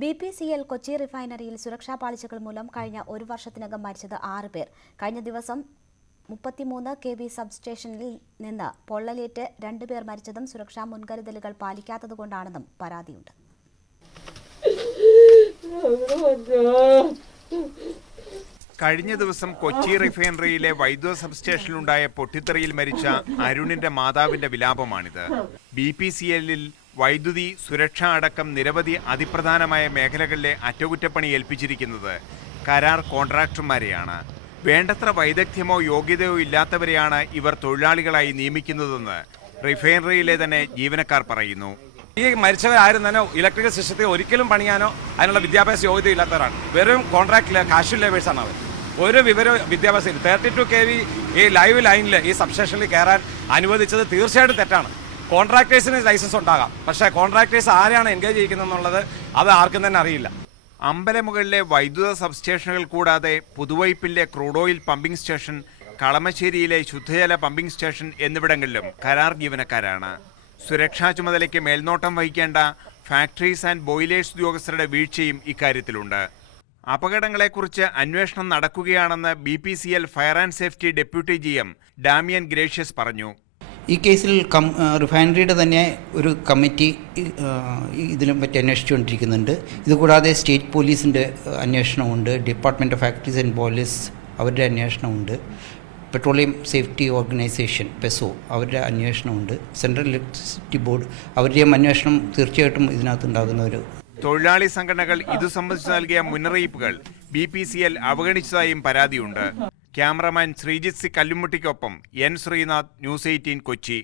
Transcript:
BPCL Kochi റിഫൈനറിയിൽ സുരക്ഷാ പാളിച്ചകൾ മൂലം കഴിഞ്ഞ ഒരു വർഷത്തിനകം മരിച്ചത് 6 പേർ. കഴിഞ്ഞ ദിവസം 33 kV സബ്സ്റ്റേഷനിൽ നിന്ന് പൊള്ളലേറ്റ് 2 പേർ മരിച്ചതും സുരക്ഷാ മുൻകരുതലുകൾ പാലിക്കാത്തതുകൊണ്ടാണെന്നും പരാതിയുണ്ട്. കഴിഞ്ഞ ദിവസം കൊച്ചി റിഫൈനറിയിലെ വൈദ്യുത സബ്സ്റ്റേഷനിലുണ്ടായ പൊട്ടിത്തെറിയിൽ മരിച്ച അരുണിന്റെ മാതാവിന്റെ വിലാപമാണിത്. BPCLൽ വൈദ്യുതി, സുരക്ഷ അടക്കം നിരവധി അതിപ്രധാനമായ മേഖലകളിലെ അറ്റകുറ്റപ്പണി ഏൽപ്പിച്ചിരിക്കുന്നത് കരാർ കോൺട്രാക്ടർമാരെയാണ്. വേണ്ടത്ര വൈദഗ്ധ്യമോ യോഗ്യതയോ ഇല്ലാത്തവരെയാണ് ഇവർ തൊഴിലാളികളായി നിയമിക്കുന്നതെന്ന് റിഫൈനറിയിലെ തന്നെ ജീവനക്കാർ പറയുന്നു. ഈ മരിച്ചവരാരും തന്നെ ഇലക്ട്രിക്കൽ സിസ്റ്റത്തെ ഒരിക്കലും പണിയാനോ അതിനുള്ള വിദ്യാഭ്യാസ യോഗ്യത ഇല്ലാത്തവരാണ്. വെറും കോൺട്രാക്ട് കാഷ്വൽ ലേബേഴ്സാണ് അവർ. ഒരു വിദ്യാഭ്യാസം 32 kV ഈ ലൈവ് ലൈനിൽ ഈ സബ്സ്റ്റേഷനിൽ കയറാൻ അനുവദിച്ചത് തീർച്ചയായിട്ടും തെറ്റാണ്. കോൺട്രാക്ടേഴ്സിന് ലൈസൻസ് ഉണ്ടാകാം, പക്ഷേ കോൺട്രാക്ടേഴ്സ് ആരെയാണ് എൻഗേജ് ചെയ്യിക്കുന്നതെന്നുള്ളത് അത് ആർക്കും തന്നെ അറിയില്ല. അമ്പലമുകളിലെ വൈദ്യുത സബ്സ്റ്റേഷനുകൾ കൂടാതെ പുതുവൈപ്പിലെ ക്രൂഡ് ഓയിൽ പമ്പിംഗ് സ്റ്റേഷൻ, കളമശ്ശേരിയിലെ ശുദ്ധജല പമ്പിംഗ് സ്റ്റേഷൻ എന്നിവിടങ്ങളിലും കരാർ ജീവനക്കാരാണ്. സുരക്ഷാ ചുമതലയ്ക്ക് മേൽനോട്ടം വഹിക്കേണ്ട ഫാക്ടറീസ് ആൻഡ് ബോയിലേഴ്സ് ഉദ്യോഗസ്ഥരുടെ വീഴ്ചയും ഇക്കാര്യത്തിലുണ്ട്. അപകടങ്ങളെക്കുറിച്ച് അന്വേഷണം നടക്കുകയാണെന്ന് BPCL fire and safety deputy GM Damian Gracious പറഞ്ഞു. ഈ കേസിൽ റിഫൈനറിയുടെ തന്നെ ഒരു കമ്മിറ്റി ഇതിനെ പറ്റി അന്വേഷിച്ചുകൊണ്ടിരിക്കുന്നുണ്ട്. ഇതുകൂടാതെ സ്റ്റേറ്റ് പോലീസിൻ്റെ അന്വേഷണമുണ്ട്, department of factories and boilers അവരുടെ അന്വേഷണമുണ്ട്, പെട്രോളിയം സേഫ്റ്റി ഓർഗനൈസേഷൻ PESO അവരുടെ അന്വേഷണമുണ്ട്, സെൻട്രൽ ഇലക്ട്രിസിറ്റി ബോർഡ് അവരുടെയും അന്വേഷണം തീർച്ചയായിട്ടും ഇതിനകത്തുണ്ടാകുന്ന ഒരു. തൊഴിലാളി സംഘടനകൾ ഇതു സംബന്ധിച്ച് നൽകിയ മുന്നറിയിപ്പുകൾ BPCL അവഗണിച്ചതായും പരാതിയുണ്ട്. ക്യാമറമാൻ ശ്രീജിത്ത് സി കല്ലുമുട്ടിക്കൊപ്പം N. ശ്രീനാഥ്, News 18 കൊച്ചി.